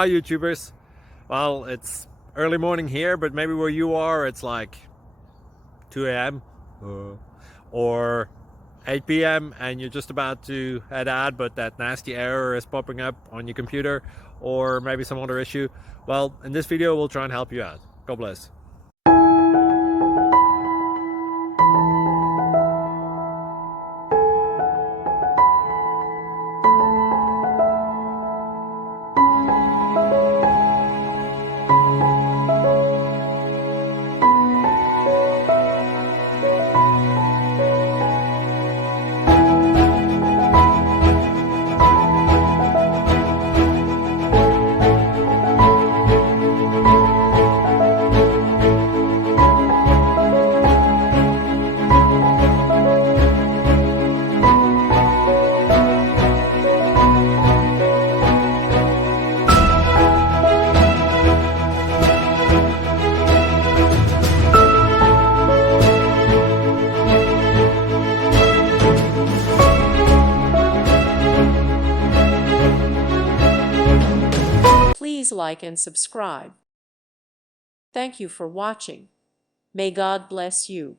Hi YouTubers. Well, it's early morning here, but maybe where you are it's like 2 a.m. or 8 p.m. and you're just about to head out, but that nasty error is popping up on your computer, or maybe some other issue. Well, in this video we'll try and help you out. God bless. Please like and subscribe. Thank you for watching. May God bless you.